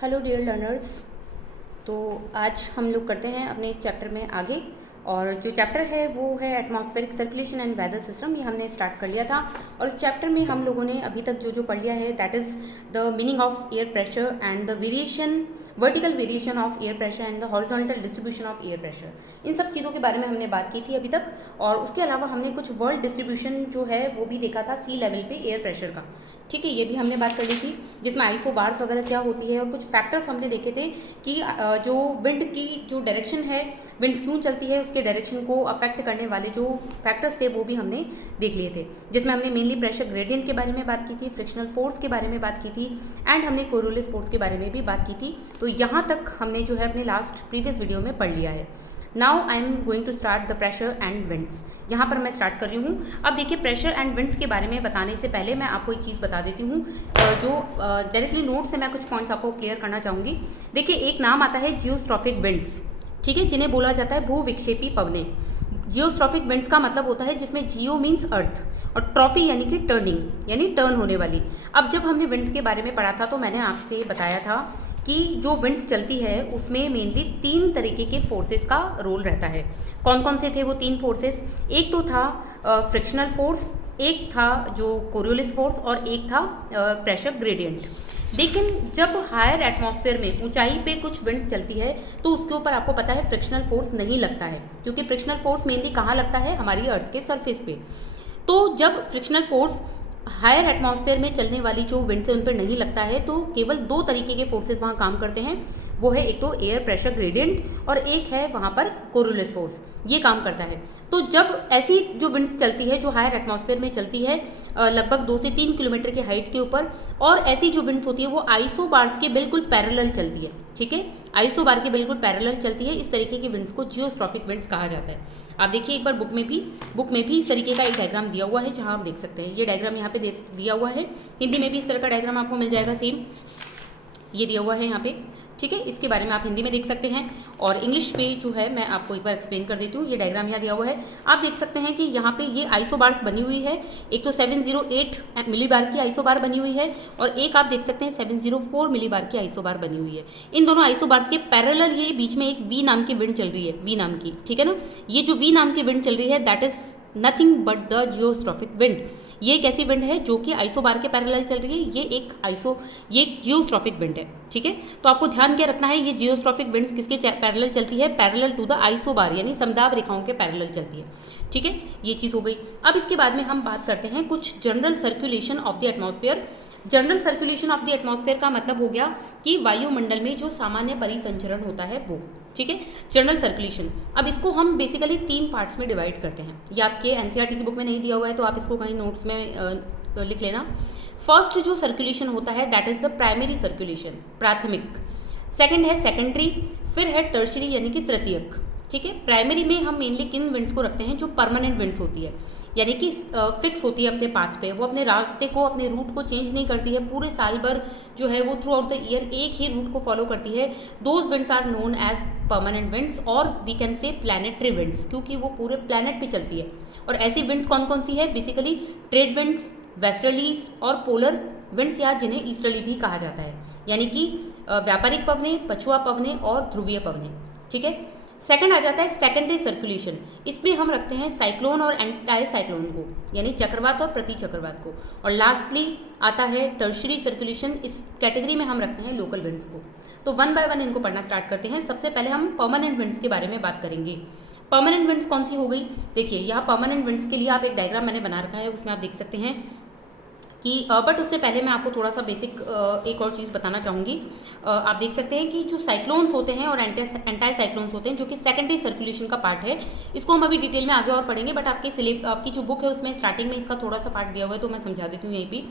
Hello dear learners. तो आज हम लोग करते हैं अपने इस चैप्टर में आगे, और जो चैप्टर है वो है atmospheric circulation and weather system. ये हमने स्टार्ट कर लिया था और इस चैप्टर में हम लोगों ने अभी तक जो पढ़ लिया है that is the meaning of air pressure and the variation, vertical variation of air pressure and the horizontal distribution of air pressure. इन सब चीज़ों के बारे में हमने बात की थी अभी तक, और उसके अलावा हमने कुछ वर्ल्ड डिस्ट्रीब्यूशन जो है वो भी देखा था सी लेवल पे एयर प्रेशर का। ठीक है, ये भी हमने बात कर ली थी, जिसमें आइसो बार्स वगैरह क्या होती है और कुछ फैक्टर्स हमने देखे थे कि जो विंड की जो डायरेक्शन है, विंड्स क्यों चलती है, उसके डायरेक्शन को अफेक्ट करने वाले जो फैक्टर्स थे वो भी हमने देख लिए थे, जिसमें हमने मेनली प्रेशर ग्रेडियंट के बारे में बात की थी, फ्रिक्शनल फोर्स के बारे में बात की थी एंड हमने कोरोलिस फोर्स के बारे में भी बात की थी। तो यहाँ तक हमने जो है अपने लास्ट प्रीवियस वीडियो में पढ़ लिया है। Now I am going to start the pressure and winds. यहाँ पर मैं स्टार्ट कर रही हूँ। अब देखिए, प्रेशर एंड विंड्स के बारे में बताने से पहले मैं आपको एक चीज़ बता देती हूँ, जो डायरेक्टली नोट से मैं कुछ पॉइंट्स आपको क्लियर करना चाहूँगी। देखिए, एक नाम आता है जियोस्ट्रॉफिक विंड्स, ठीक है, जिन्हें बोला जाता है भू विक्षेपी पवनें। जियोस्ट्रॉफिक विंड्स का मतलब होता है जिसमें जियो मीन्स अर्थ और ट्रॉफी यानी कि टर्निंग, यानी टर्न होने वाली। अब जब हमने विंड्स के बारे में पढ़ा था तो मैंने आपसे बताया था कि जो विंड्स चलती है उसमें मेनली 3 तरीके के फोर्सेस का रोल रहता है। कौन कौन से थे वो 3 फोर्सेस? एक तो था फ्रिक्शनल फोर्स, एक था जो कोरियोलिस फोर्स और एक था प्रेशर ग्रेडियंट। लेकिन जब हायर एटमॉस्फेयर में ऊंचाई पे कुछ विंड्स चलती है तो उसके ऊपर आपको पता है फ्रिक्शनल फोर्स नहीं लगता है, क्योंकि फ्रिक्शनल फोर्स मेनली कहाँ लगता है? हमारी अर्थ के सरफेस पे। तो जब फ्रिक्शनल फोर्स हायर एटमॉस्फेयर में चलने वाली जो विंड्स है उन पर नहीं लगता है, तो केवल 2 तरीके के फोर्सेस वहाँ काम करते हैं। वो है एक तो एयर प्रेशर ग्रेडियंट और एक है वहाँ पर कोरियोलिस फोर्स, ये काम करता है। तो जब ऐसी जो विंड्स चलती है जो हायर एटमॉस्फेयर में चलती है लगभग 2 से 3 किलोमीटर के हाइट के ऊपर, और ऐसी जो विंड्स होती है वो आइसोबार्स के बिल्कुल पैरेलल चलती है, ठीक है, आइसोबार के बिल्कुल पैरेलल चलती है। इस तरीके की विंड्स को जियोस्ट्रॉफिक विंड्स कहा जाता है। आप देखिए एक बार बुक में भी इस तरीके का एक डायग्राम दिया हुआ है, जहाँ आप देख सकते हैं। ये डायग्राम यहाँ पे दिया हुआ है, हिंदी में भी इस तरह का डायग्राम आपको मिल जाएगा, सेम ये दिया हुआ है यहाँ पे, ठीक है। इसके बारे में आप हिंदी में देख सकते हैं और इंग्लिश में जो है मैं आपको एक बार एक्सप्लेन कर देती हूँ। ये डायग्राम यहाँ दिया हुआ है, आप देख सकते हैं कि यहाँ पे ये आइसोबार्स बनी हुई है। एक तो 708 मिलीबार की आइसोबार बनी हुई है और एक आप देख सकते हैं 704 मिलीबार की आइसोबार बनी हुई है। इन दोनों आइसोबार्स के पैरेलल ये बीच में एक वी नाम की विंड चल रही है, वी नाम की, ठीक है ना। ये जो वी नाम की विंड चल रही है that is nothing but the geostrophic wind. ये एक ऐसी विंड है जो कि आइसोबार के पैरेलल चल रही है। ये एक जियोस्ट्रॉफिक विंड है, ठीक है। तो आपको ध्यान क्या रखना है, ये जियोस्ट्रॉफिक विंड्स किसके पैरेलल चलती है? पैरेलल टू द आइसोबार, यानी समदाब रेखाओं के पैरेलल चलती है, ठीक है। ये चीज़ हो गई। अब इसके बाद में हम बात करते हैं कुछ general circulation of the atmosphere. General circulation of the atmosphere का मतलब हो गया कि वायुमंडल में जो सामान्य परिसंचरण होता है वो, ठीक है, जनरल सर्कुलेशन। अब इसको हम बेसिकली 3 पार्ट्स में डिवाइड करते हैं। ये आपके एनसीईआरटी की बुक में नहीं दिया हुआ है तो आप इसको कहीं नोट्स में लिख लेना। फर्स्ट जो सर्कुलेशन होता है that is the primary circulation, प्राथमिक। सेकंड है सेकेंडरी, फिर है टर्शरी यानी कि तृतीयक, ठीक है। प्राइमरी में हम मेनली किन विंड्स को रखते हैं? जो परमानेंट विंड्स होती है, यानी कि फिक्स होती है अपने पाथ पे, वो अपने रास्ते को, अपने रूट को चेंज नहीं करती है, पूरे साल भर जो है वो थ्रू आउट द ईयर एक ही रूट को फॉलो करती है। Those winds are known as permanent winds, और we can say planetary winds, क्योंकि वो पूरे प्लैनेट पे चलती है। और ऐसी विंड्स कौन कौन सी है? बेसिकली ट्रेड विंड्स, वेस्टर्लीज और पोलर विंड्स, या जिन्हें ईस्टर्ली भी कहा जाता है, यानी कि व्यापारिक पवनें, पछुआ पवनें और ध्रुवीय पवनें, ठीक है। सेकंड आ जाता है सेकेंडरी सर्कुलेशन। इसमें हम रखते हैं साइक्लोन और एंटी साइक्लोन को, यानी चक्रवात और प्रति चक्रवात को। और लास्टली आता है टर्शरी सर्कुलेशन। इस कैटेगरी में हम रखते हैं लोकल विंड्स को। तो 1 बाय 1 इनको पढ़ना स्टार्ट करते हैं। सबसे पहले हम परमानेंट विंड्स के बारे में बात करेंगे। परमानेंट विंड्स कौन सी हो गई? देखिए, यहाँ परमानेंट विंड्स के लिए आप एक डायग्राम मैंने बना रखा है, उसमें आप देख सकते हैं कि बट उससे पहले मैं आपको थोड़ा सा बेसिक एक और चीज़ बताना चाहूँगी। आप देख सकते हैं कि जो साइक्लोन्स होते हैं और एंटी साइक्लोन्स होते हैं, जो कि सेकेंडरी सर्कुलेशन का पार्ट है, इसको हम अभी डिटेल में आगे और पढ़ेंगे, बट आपकी जो बुक है उसमें स्टार्टिंग में इसका थोड़ा सा पार्ट दिया हुआ है तो मैं समझा देती हूँ यहीं पे।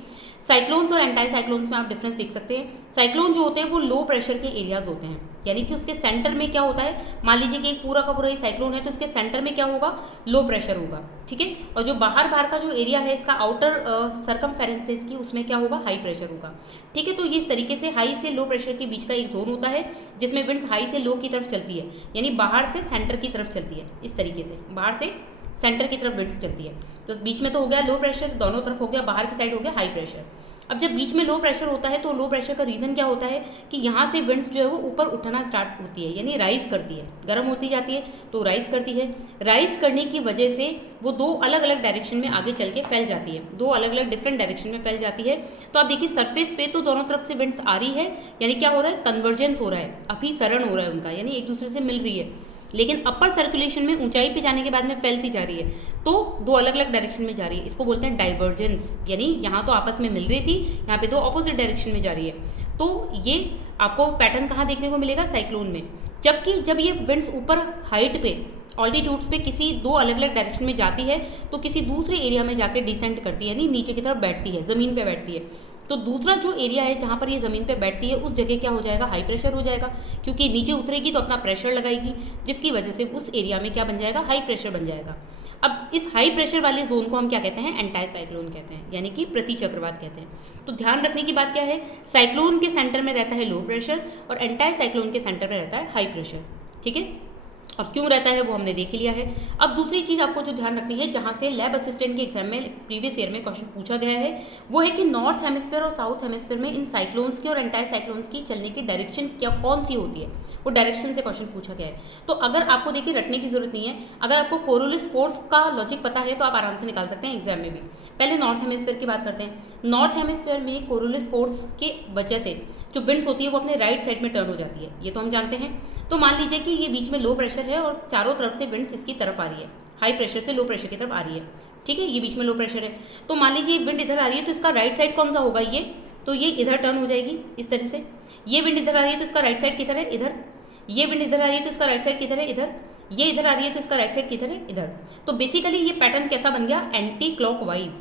साइक्लोन्स और एंटी साइक्लोन्स में आप डिफरेंस देख सकते हैं। साइक्लोन जो होते हैं वो लो प्रेशर के एरियाज होते हैं, यानी कि उसके सेंटर में क्या होता है, मान लीजिए कि एक पूरा का पूरा ही साइक्लोन है तो इसके सेंटर में क्या होगा? लो प्रेशर होगा, ठीक है। और जो बाहर का जो एरिया है इसका आउटर सर्कमफेरेंसेस की, उसमें क्या होगा? हाई प्रेशर होगा, ठीक है। तो ये इस तरीके से हाई से लो प्रेशर के बीच का एक जोन होता है जिसमें विंड्स हाई से लो की तरफ चलती है, यानी बाहर से सेंटर की तरफ चलती है। इस तरीके से बाहर से सेंटर की तरफ विंड्स चलती है। तो बीच में तो हो गया लो प्रेशर, दोनों तरफ हो गया, बाहर की साइड हो गया हाई प्रेशर। अब जब बीच में लो प्रेशर होता है तो लो प्रेशर का रीज़न क्या होता है कि यहाँ से विंड्स जो है वो ऊपर उठना स्टार्ट होती है, यानी राइज करती है, गर्म होती जाती है तो राइज करती है। राइज करने की वजह से वो दो अलग अलग डायरेक्शन में आगे चल के फैल जाती है, दो अलग अलग डिफरेंट डायरेक्शन में फैल जाती है। तो आप देखिए सरफेस पे तो दोनों तरफ से विंड्स आ रही है, यानी क्या हो रहा है, कन्वर्जेंस हो रहा है, अभिसरण हो रहा है उनका, यानी एक दूसरे से मिल रही है। लेकिन अपर सर्कुलेशन में ऊंचाई पे जाने के बाद में फैलती जा रही है, तो दो अलग अलग डायरेक्शन में जा रही है, इसको बोलते हैं डाइवर्जेंस। यानी यहाँ तो आपस में मिल रही थी, यहाँ पे दो ऑपोजिट डायरेक्शन में जा रही है। तो ये आपको पैटर्न कहाँ देखने को मिलेगा, साइक्लोन में। जबकि जब ये विंड्स ऊपर हाइट पे ऑल्टीट्यूड्स पे किसी दो अलग अलग डायरेक्शन में जाती है तो किसी दूसरे एरिया में जाके डिसेंट करती है, यानी नीचे की तरफ बैठती है, ज़मीन पे बैठती है। तो दूसरा जो एरिया है जहाँ पर ये ज़मीन पे बैठती है उस जगह क्या हो जाएगा, हाई प्रेशर हो जाएगा, क्योंकि नीचे उतरेगी तो अपना प्रेशर लगाएगी, जिसकी वजह से उस एरिया में क्या बन जाएगा, हाई प्रेशर बन जाएगा। अब इस हाई प्रेशर वाले जोन को हम क्या कहते हैं, एंटाई साइक्लोन कहते हैं, यानी कि प्रति चक्रवात कहते हैं। तो ध्यान रखने की बात क्या है, साइक्लोन के सेंटर में रहता है लो प्रेशर और एंटाई साइक्लोन के सेंटर में रहता है हाई प्रेशर। ठीक है, और क्यों रहता है वो हमने देख लिया है। अब दूसरी चीज़ आपको जो ध्यान रखनी है, जहाँ से लैब असिस्टेंट के एग्जाम में प्रीवियस ईयर में क्वेश्चन पूछा गया है, वो है कि नॉर्थ हेमिस्फीयर और साउथ हेमिस्फीयर में इन साइक्लोन्स की और एंटाई साइक्लोन्स की चलने की डायरेक्शन क्या कौन सी होती है, वो डायरेक्शन से क्वेश्चन पूछा गया है। तो अगर आपको देखिए रटने की जरूरत नहीं है, अगर आपको कोरोलिस फोर्स का लॉजिक पता है तो आप आराम से निकाल सकते हैं एग्जाम में भी। पहले नॉर्थ हेमिस्फीयर की बात करते हैं। नॉर्थ हेमिस्फीयर में कोरोलिस फोर्स के वजह से जो विंड्स होती है वो अपने राइट साइड में टर्न हो जाती है, ये तो हम जानते हैं। तो मान लीजिए कि ये बीच में लो प्रेशर है और चारों तरफ से विंड्स इसकी तरफ आ रही है, हाई प्रेशर से लो प्रेशर की तरफ आ रही है। ठीक है, ये बीच में लो प्रेशर है, तो मान लीजिए विंड इधर आ रही है तो इसका राइट साइड कौन सा होगा, ये, तो ये इधर टर्न हो जाएगी इस तरह से। ये विंड इधर आ रही है तो इसका राइट साइड किधर है, इधर। ये विंड इधर आ रही है तो इसका राइट साइड किधर है, इधर। ये इधर आ रही है तो इसका राइट साइड किधर है, इधर। तो बेसिकली ये पैटर्न कैसा बन गया, एंटी क्लॉकवाइज।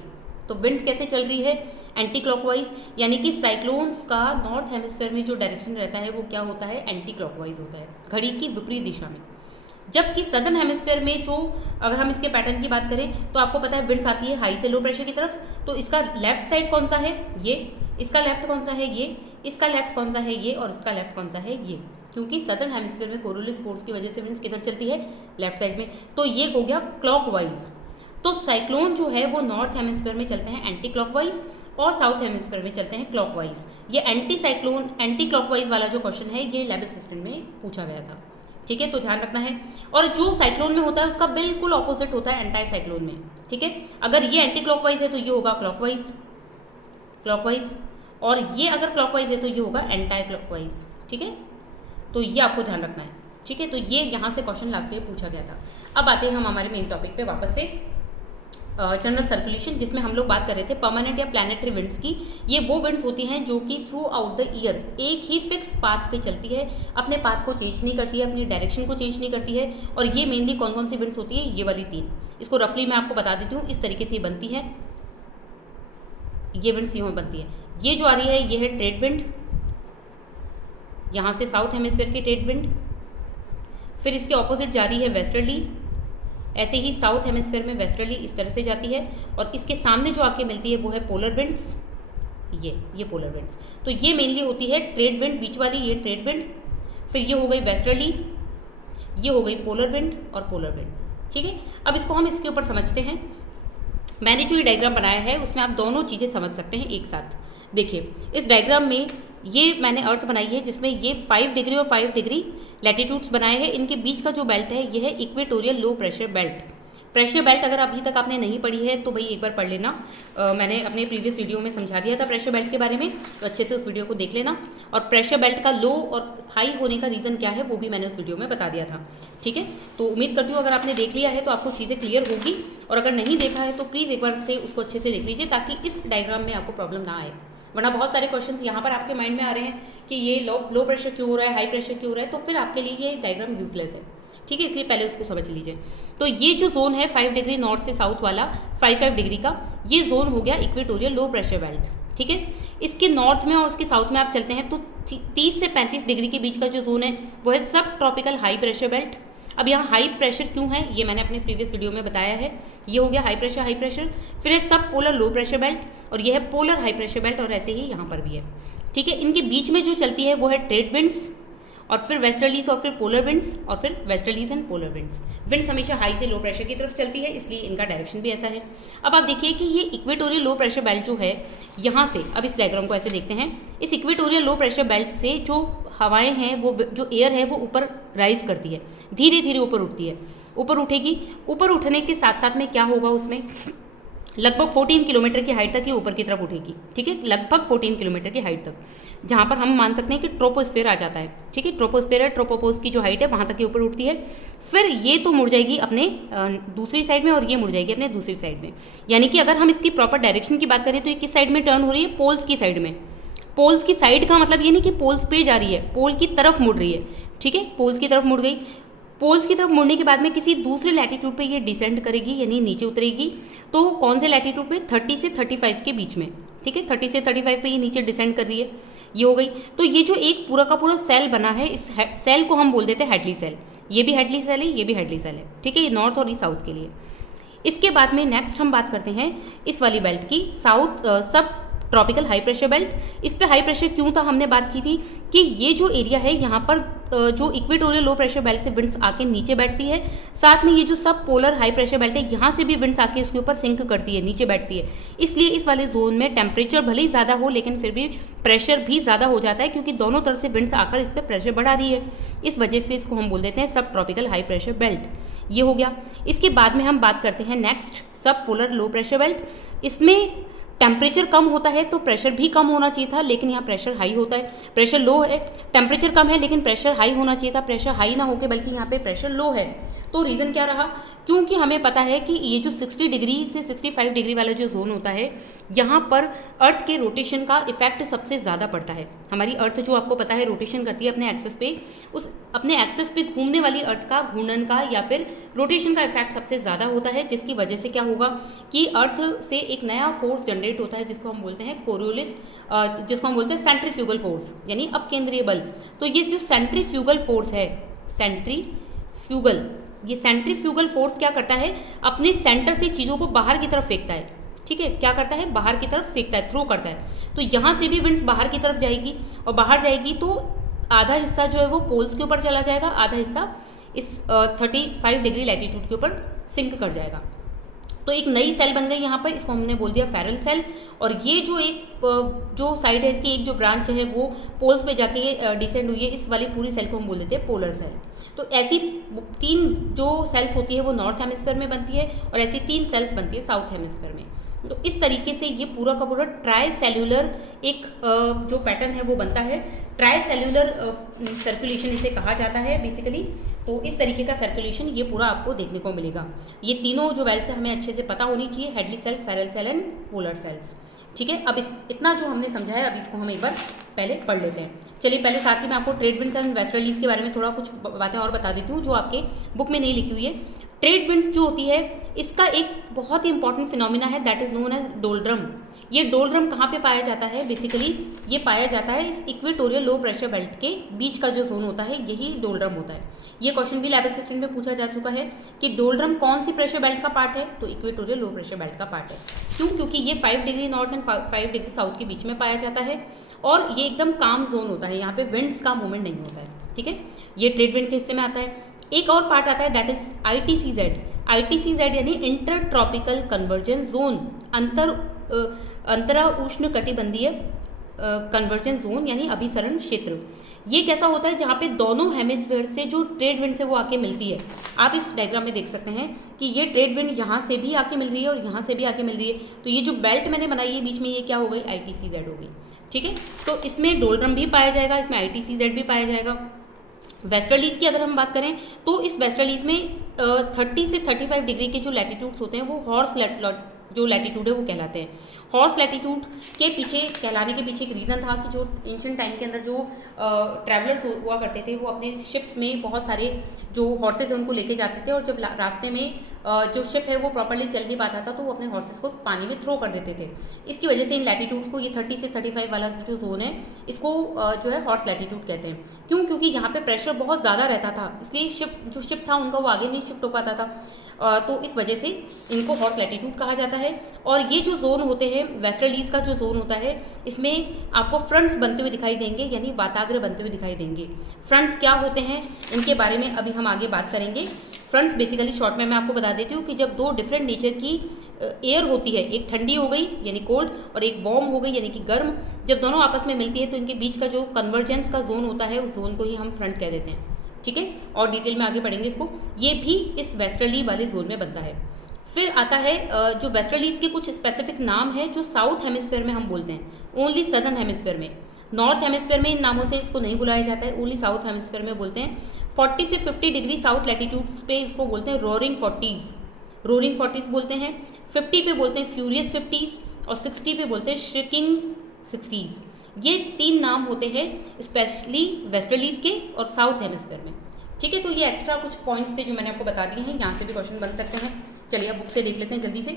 तो विंड्स कैसे चल रही है, एंटी क्लॉकवाइज, यानी कि साइक्लोन्स का नॉर्थ हेमिस्फीयर में जो डायरेक्शन रहता है वो क्या होता है, एंटी क्लॉकवाइज होता है, घड़ी की विपरीत दिशा में। जबकि सदर्न हेमिस्फीयर में जो, अगर हम इसके पैटर्न की बात करें तो आपको पता है विंड्स आती है हाई से लो प्रेशर की तरफ, तो इसका लेफ्ट साइड कौन सा है, ये, इसका लेफ्ट कौन सा है, ये, इसका लेफ्ट कौन सा है, ये, और इसका लेफ्ट कौन सा है, ये। क्योंकि सदर्न हेमिस्फीयर में कोरोलिस फोर्स की वजह से विंड्स किधर चलती है, लेफ्ट साइड में, तो ये हो गया क्लॉकवाइज। तो साइक्लोन जो है वो नॉर्थ हेमिस्फीयर में चलते हैं एंटी क्लॉकवाइज और साउथ हेमिस्फीयर में चलते हैं क्लॉकवाइज। ये एंटी साइक्लोन एंटी क्लॉकवाइज वाला जो क्वेश्चन है ये लैब असिस्टेंट में पूछा गया था। ठीक है, तो ध्यान रखना है। और जो साइक्लोन में होता है उसका बिल्कुल ऑपोजिट होता है एंटाई साइक्लोन में। ठीक है, अगर ये एंटी क्लॉकवाइज है तो ये होगा क्लॉकवाइज, क्लॉकवाइज, और ये अगर क्लॉकवाइज है तो ये होगा एंटाई क्लॉकवाइज। ठीक है, तो ये आपको ध्यान रखना है। ठीक है, तो ये यहाँ से क्वेश्चन लास्ट ईयर पूछा गया था। अब आते हैं हम हमारे मेन टॉपिक पे वापस से, जनरल सर्कुलेशन, जिसमें हम लोग बात कर रहे थे परमानेंट या प्लैनेटरी विंड्स की। ये वो विंड्स होती हैं जो कि थ्रू आउट द ईयर एक ही फिक्स पाथ पे चलती है, अपने पाथ को चेंज नहीं करती है, अपनी डायरेक्शन को चेंज नहीं करती है। और ये मेनली कौन कौन सी विंड्स होती है, ये वाली तीन। इसको रफली मैं आपको बता देती हूँ, इस तरीके से बनती है, ये विंड्स यूँ बनती है। ये जो आ रही है ये है ट्रेड विंड, यहाँ से साउथ हेमिस्फीयर की ट्रेड विंड। फिर इसके ऑपोजिट जा रही है वेस्टर्ली, ऐसे ही साउथ हेमिस्फीयर में वेस्टर्ली इस तरह से जाती है। और इसके सामने जो आके मिलती है वो है पोलर विंड्स, ये पोलर विंड्स। तो ये मेनली होती है ट्रेड विंड, बीच वाली ये ट्रेड विंड। फिर ये हो गई वेस्टर्ली, ये हो गई पोलर विंड और पोलर विंड। ठीक है, अब इसको हम इसके ऊपर समझते हैं। मैंने जो ये डायग्राम बनाया है उसमें आप दोनों चीज़ें समझ सकते हैं एक साथ। देखिए, इस डायग्राम में ये मैंने अर्थ बनाई है जिसमें ये 5 डिग्री और 5 डिग्री लैटिट्यूड्स बनाए हैं। इनके बीच का जो बेल्ट है ये है equatorial low pressure belt. Pressure belt अगर अभी तक आपने नहीं पढ़ी है तो भाई एक बार पढ़ लेना। मैंने अपने प्रीवियस वीडियो में समझा दिया था प्रेशर बेल्ट के बारे में, तो अच्छे से उस वीडियो को देख लेना। और प्रेशर बेल्ट का लो और हाई होने का रीज़न क्या है वो भी मैंने उस वीडियो में बता दिया था। ठीक है, तो उम्मीद करती हूँ अगर आपने देख लिया है तो आपको चीज़ें क्लियर होगी, और अगर नहीं देखा है तो प्लीज़ एक बार से उसको अच्छे से देख लीजिए ताकि इस डायग्राम में आपको प्रॉब्लम ना आए। वरना बहुत सारे क्वेश्चंस यहाँ पर आपके माइंड में आ रहे हैं कि ये लो प्रेशर क्यों हो रहा है, हाई प्रेशर क्यों हो रहा है, तो फिर आपके लिए ये डायग्राम यूजलेस है। ठीक है, इसलिए पहले उसको समझ लीजिए। तो ये जो जोन है 5 डिग्री नॉर्थ से साउथ वाला 5 डिग्री का, ये जोन हो गया इक्वेटोरियल लो प्रेशर बेल्ट। ठीक है, इसके नॉर्थ में और उसके साउथ में आप चलते हैं तो 30 से 35 डिग्री के बीच का जो जोन है वो है सब ट्रॉपिकल हाई प्रेशर बेल्ट। अब यहाँ हाई प्रेशर क्यों है ये मैंने अपने प्रीवियस वीडियो में बताया है। ये हो गया हाई प्रेशर। फिर है सब पोलर लो प्रेशर बेल्ट, और ये है पोलर हाई प्रेशर बेल्ट, और ऐसे ही यहाँ पर भी है। ठीक है, इनके बीच में जो चलती है वो है ट्रेड विंड्स, और फिर वेस्टर्लीज और फिर पोलर विंड्स और फिर westerlies and polar winds. Winds हमेशा हाई से लो प्रेशर की तरफ चलती है, इसलिए इनका डायरेक्शन भी ऐसा है। अब आप देखिए कि ये इक्वेटोरियल लो प्रेशर बेल्ट जो है, यहाँ से अब इस डायग्राम को ऐसे देखते हैं, इस इक्वेटोरियल लो प्रेशर बेल्ट से जो हवाएं हैं, वो जो एयर है वो ऊपर राइज करती है, धीरे धीरे ऊपर उठती है, ऊपर उठेगी। ऊपर उठने के साथ साथ में क्या होगा, उसमें लगभग 14 किलोमीटर की हाइट तक ये ऊपर की तरफ उठेगी, ठीक है, लगभग 14 किलोमीटर की हाइट तक, जहाँ पर हम मान सकते हैं कि ट्रोपोस्फेयर आ जाता है, ठीक है, ट्रोपोस्फेयर है, ट्रोपोपोज की जो हाइट है वहाँ तक ये ऊपर उठती है। फिर ये तो मुड़ जाएगी अपने दूसरी साइड में और ये मुड़ जाएगी अपने दूसरी साइड में। यानी कि अगर हम इसकी प्रॉपर डायरेक्शन की बात करें तो ये किस साइड में टर्न हो रही है, पोल्स की साइड में। पोल्स की साइड का मतलब ये नहीं कि पोल्स पे जा रही है, पोल की तरफ मुड़ रही है, ठीक है, पोल्स की तरफ मुड़ गई। पोल्स की तरफ मुड़ने के बाद में किसी दूसरे लैटीट्यूड पे ये डिसेंड करेगी, यानी नीचे उतरेगी। तो कौन से लैटीट्यूड पे, 30 से 35 के बीच में, ठीक है, 30 से 35 पे ये नीचे डिसेंड कर रही है, ये हो गई। तो ये जो एक पूरा का पूरा सेल बना है, इस सेल को हम बोल देते हैं हेडली सेल। ये भी हेडली सेल है, ये भी हेडली सेल है, ठीक है, ये नॉर्थ और साउथ के लिए। इसके बाद में नेक्स्ट हम बात करते हैं इस वाली बेल्ट की, साउथ सब ट्रॉपिकल हाई प्रेशर बेल्ट। इस पे हाई प्रेशर क्यों था, हमने बात की थी कि ये जो एरिया है यहाँ पर जो इक्वेटोरियल लो प्रेशर बेल्ट से विंड्स आके नीचे बैठती है, साथ में ये जो सब पोलर हाई प्रेशर बेल्ट है यहाँ से भी विंड्स आके इसके ऊपर सिंक करती है, नीचे बैठती है। इसलिए इस वाले जोन में टेम्परेचर भले ही ज़्यादा हो लेकिन फिर भी प्रेशर भी ज़्यादा हो जाता है, क्योंकि दोनों तरफ से विंड्स आकर इस पर प्रेशर बढ़ा रही है। इस वजह से इसको हम बोल देते हैं सब ट्रॉपिकल हाई प्रेशर बेल्ट। ये हो गया। इसके बाद में हम बात करते हैं नेक्स्ट सब पोलर लो प्रेशर बेल्ट। इसमें टेम्परेचर कम होता है तो प्रेशर भी कम होना चाहिए था, लेकिन यहाँ प्रेशर हाई होता है। प्रेशर लो है, टेम्परेचर कम है लेकिन प्रेशर हाई होना चाहिए था, प्रेशर हाई ना होके बल्कि यहाँ पे प्रेशर लो है। तो रीज़न क्या रहा, क्योंकि हमें पता है कि ये जो 60 डिग्री से 65 डिग्री वाला जो जोन होता है, यहाँ पर अर्थ के रोटेशन का इफेक्ट सबसे ज़्यादा पड़ता है। हमारी अर्थ जो आपको पता है रोटेशन करती है अपने एक्सेस पे, उस अपने एक्सेस पे घूमने वाली अर्थ का घूर्णन का या फिर रोटेशन का इफेक्ट सबसे ज़्यादा होता है, जिसकी वजह से क्या होगा कि अर्थ से एक नया फोर्स जनरेट होता है जिसको हम बोलते हैं कोरियोलिस, जिसको हम बोलते हैं सेंट्रीफ्यूगल फोर्स, यानी अपकेंद्रीय बल। तो ये जो सेंट्रीफ्यूगल फोर्स है, सेंट्रीफ्यूगल, ये सेंट्रीफ्यूगल फोर्स क्या करता है, अपने सेंटर से चीज़ों को बाहर की तरफ फेंकता है, ठीक है, क्या करता है, बाहर की तरफ फेंकता है, थ्रो करता है। तो यहाँ से भी विंड्स बाहर की तरफ जाएगी और बाहर जाएगी तो आधा हिस्सा जो है वो पोल्स के ऊपर चला जाएगा, आधा हिस्सा इस 35 डिग्री लैटीट्यूड के ऊपर सिंक कर जाएगा। तो एक नई सेल बन गई यहाँ पर, इसको हमने बोल दिया फेरल सेल। और ये जो एक जो साइड है इसकी, एक जो ब्रांच है वो पोल्स पे जाके डिसेंड हुई है, इस वाली पूरी सेल को हम बोल देते हैं पोलर सेल। तो ऐसी 3 जो सेल्स होती है वो नॉर्थ हेमिस्फीयर में बनती है और ऐसी 3 सेल्स बनती है साउथ हेमिस्फीयर में। तो इस तरीके से ये पूरा का पूरा ट्राई सेल्यूलर एक जो पैटर्न है वो बनता है। ट्राई सेल्यूलर सर्कुलेशन इसे कहा जाता है बेसिकली। तो इस तरीके का सर्कुलेशन ये पूरा आपको देखने को मिलेगा। ये तीनों जो वेल्स हमें अच्छे से पता होनी चाहिए, Hadley cell, Ferrel cell and polar cells, ठीक है। अब इतना जो हमने समझा है, अब इसको हम एक बार पहले पढ़ लेते हैं। चलिए पहले साथ ही मैं आपको ट्रेड विंड्स एंड वेस्टर्लीज के बारे में थोड़ा कुछ बातें और बता देती हूँ जो आपके बुक में नहीं लिखी हुई है। ट्रेड विंड्स जो होती है इसका एक बहुत ही इंपॉर्टेंट फिनोमिना है, that is known as doldrum. ये डोलड्रम कहाँ पे पाया जाता है, बेसिकली ये पाया जाता है इस इक्वेटोरियल लो प्रेशर बेल्ट के बीच का जो जोन होता है, यही डोलड्रम होता है। ये क्वेश्चन भी लैब असिस्टेंट में पूछा जा चुका है कि डोलड्रम कौन सी प्रेशर बेल्ट का पार्ट है, तो इक्वेटोरियल लो प्रेशर बेल्ट का पार्ट है। क्यों, क्योंकि ये 5 degree north and 5 degree south के बीच में पाया जाता है और ये एकदम काम जोन होता है, यहाँ पे विंड्स का मूवमेंट नहीं होता है, ठीक है। ये ट्रेड विंड के हिस्से में आता है। एक और पार्ट आता है दैट इज ITCZ। ITCZ यानी इंटर ट्रॉपिकल कन्वर्जेंस जोन, अंतरा उष्ण कटिबंधीय कन्वर्जेंस जोन यानी अभिसरण क्षेत्र। ये कैसा होता है, जहाँ पे दोनों हेमिस्फीयर से जो ट्रेड विंड से वो आके मिलती है। आप इस डायग्राम में देख सकते हैं कि ये ट्रेड विंड यहाँ से भी आके मिल रही है और यहाँ से भी आके मिल रही है। तो ये जो बेल्ट मैंने बनाई है बीच में, ये क्या हो गई, ITCZ हो गई, ठीक है। तो इसमें डोलड्रम भी पाया जाएगा, इसमें ITCZ भी पाया जाएगा। वेस्टर्लीज की अगर हम बात करें तो इस वेस्टर्लीज में 30 से 35 डिग्री के जो लैटीट्यूड्स होते हैं वो हॉर्स जो लैटीट्यूड है वो कहलाते हैं। हॉर्स लैटीट्यूड के पीछे कहलाने के पीछे एक रीज़न था कि जो एंशिएंट टाइम के अंदर जो ट्रैवलर्स हुआ करते थे वो अपने शिप्स में बहुत सारे जो हॉर्सेस हैं उनको लेके जाते थे, और जब रास्ते में जो शिप है वो प्रॉपर्ली चल नहीं पाता था तो वो अपने हॉर्सेस को पानी में थ्रो कर देते थे। इसकी वजह से इन लैटिट्यूड्स को, ये 30 से 35 वाला जो जोन है, इसको जो है हॉर्स लैटिट्यूड कहते हैं। क्यों? क्योंकि यहाँ पे प्रेशर बहुत ज़्यादा रहता था, इसलिए जो शिप था उनका वो आगे नहीं शिफ्ट हो पाता था, तो इस वजह से इनको हॉर्स लैटिट्यूड कहा जाता है। और ये जो जोन होते हैं, वेस्टर्लीज का जो जोन होता है, इसमें आपको फ्रंट्स बनते हुए दिखाई देंगे, यानी वाताग्र बनते हुए दिखाई देंगे। फ्रंट्स क्या होते हैं इनके बारे में अभी हम आगे बात करेंगे। फ्रंट्स बेसिकली शॉर्ट में मैं आपको बता देती हूँ कि जब दो डिफरेंट नेचर की एयर होती है, एक ठंडी हो गई यानी कोल्ड और एक वार्म हो गई यानी कि गर्म, जब दोनों आपस में मिलती है तो इनके बीच का जो कन्वर्जेंस का जोन होता है, उस जोन को ही हम फ्रंट कह देते हैं। ठीक है, और डिटेल में आगे पढ़ेंगे इसको। ये भी इस वेस्टर्ली वाले जोन में बनता है। फिर आता है जो वेस्टर्लीज के कुछ स्पेसिफिक नाम है जो साउथ हेमिस्फेयर में हम बोलते हैं, ओनली सदर्न हेमिस्फेयर में। नॉर्थ हेमिस्फेयर में इन नामों से इसको नहीं बुलाया जाता है, ओनली साउथ हेमिस्फेयर में बोलते हैं। 40 से 50 डिग्री साउथ लैटिट्यूड्स पे इसको बोलते हैं रोरिंग 40s बोलते हैं। 50 पे बोलते हैं फ्यूरियस 50s और 60 पे बोलते हैं श्रिकिंग 60s। ये 3 नाम होते हैं स्पेशली वेस्टर्लीज के और साउथ हेमिस्फेयर में। ठीक है, तो ये एक्स्ट्रा कुछ पॉइंट्स थे जो मैंने आपको बता दिए हैं, यहाँ से भी क्वेश्चन बन सकते हैं। चलिए अब बुक से देख लेते हैं जल्दी से।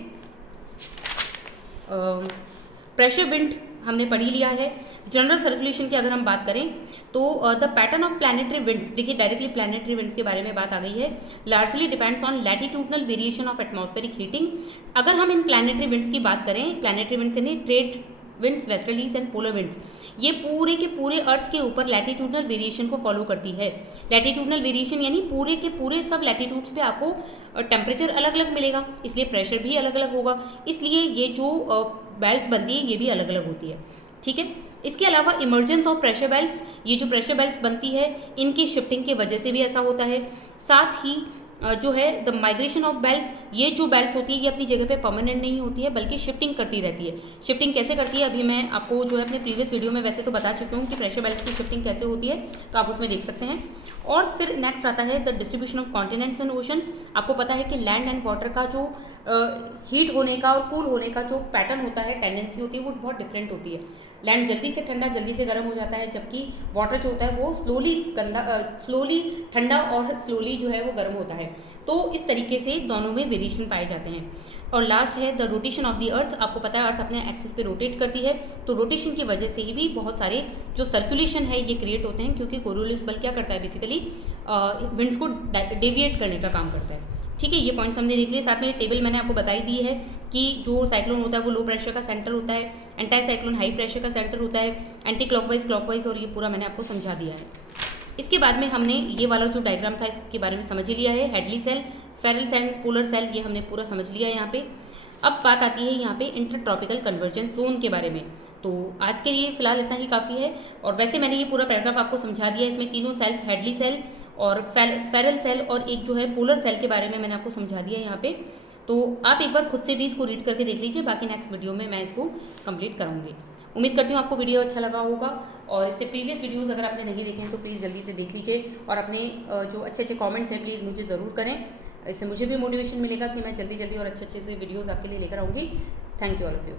प्रेशर विंड हमने पढ़ ही लिया है। जनरल सर्कुलेशन की अगर हम बात करें तो the pattern of planetary winds, देखिए डायरेक्टली प्लैनेटरी विंड्स के बारे में बात आ गई है। Largely depends on latitudinal variation of atmospheric heating. अगर हम इन प्लैनेटरी विंड्स की बात करें, प्लैनेटरी विंड्स यानी trade winds, westerlies and polar winds, ये पूरे के पूरे अर्थ के ऊपर लैटिट्यूडनल वेरिएशन को फॉलो करती है। लैटिट्यूडनल वेरिएशन यानी पूरे के पूरे सब लैटिट्यूड्स पे आपको टेम्परेचर अलग अलग मिलेगा, इसलिए प्रेशर भी अलग अलग होगा, इसलिए ये जो बेल्ट्स बनती है ये भी अलग अलग होती है। ठीक है, इसके अलावा इमर्जेंस ऑफ प्रेशर बेल्ट्स, ये जो प्रेशर बेल्ट्स बनती है इनकी शिफ्टिंग की वजह से भी ऐसा होता है। साथ ही जो है द माइग्रेशन ऑफ बेल्ट्स, ये जो बेल्ट्स होती है ये अपनी जगह पे परमानेंट नहीं होती है बल्कि शिफ्टिंग करती रहती है। शिफ्टिंग कैसे करती है अभी मैं आपको जो है अपने प्रीवियस वीडियो में वैसे तो बता चुकी हूँ कि प्रेशर बेल्ट्स की शिफ्टिंग कैसे होती है, तो आप उसमें देख सकते हैं। और फिर नेक्स्ट आता है the distribution of continents and ocean. आपको पता है कि लैंड एंड वाटर का जो हीट होने का और कूल होने का जो पैटर्न होता है, टेंडेंसी होती है, वो बहुत डिफरेंट होती है। लैंड जल्दी से ठंडा जल्दी से गर्म हो जाता है, जबकि वाटर जो होता है वो स्लोली ठंडा और स्लोली जो है वो गर्म होता है। तो इस तरीके से दोनों में वेरिएशन पाए जाते हैं। और लास्ट है the rotation of the earth. आपको पता है अर्थ अपने एक्सिस पे रोटेट करती है, तो रोटेशन की वजह से ही भी बहुत सारे जो सर्कुलेशन है ये क्रिएट होते हैं, क्योंकि कोरियोलिस बल क्या करता है, बेसिकली विंड्स को डेविएट करने का काम करता है। ठीक है, ये पॉइंट्स हमने देख लिए। साथ में टेबल मैंने आपको बताई दी है कि जो साइक्लोन होता है वो लो प्रेशर का सेंटर होता है, एंटी साइक्लोन हाई प्रेशर का सेंटर होता है, एंटी क्लॉकवाइज, और ये पूरा मैंने आपको समझा दिया है। इसके बाद में हमने ये वाला जो डायग्राम था इसके बारे में समझ ही लिया है। Hadley cell, Ferrel cell, polar cell, ये हमने पूरा समझ लिया है यहाँ पे। अब बात आती है यहाँ पे इंटरट्रॉपिकल कन्वर्जेंस जोन के बारे में। तो आज के लिए फिलहाल इतना ही काफ़ी है। और वैसे मैंने ये पूरा पैराग्राफ आपको समझा दिया है। इसमें तीनों सेल्स, हेडली सेल और फेरल सेल और एक जो है पोलर सेल के बारे में मैंने आपको समझा दिया है यहाँ पे। तो आप एक बार खुद से भी इसको रीड करके देख लीजिए, बाकी नेक्स्ट वीडियो में मैं इसको कंप्लीट करूँगी। उम्मीद करती हूँ आपको वीडियो अच्छा लगा होगा, और इससे प्रीवियस वीडियोस अगर आपने नहीं देखे हैं तो प्लीज़ जल्दी से देख लीजिए, और अपने जो अच्छे अच्छे कमेंट्स हैं प्लीज़ मुझे ज़रूर करें। इससे मुझे भी मोटिवेशन मिलेगा कि मैं जल्दी और अच्छे से वीडियोस आपके लिए लेकर आऊँगी। Thank you all of you.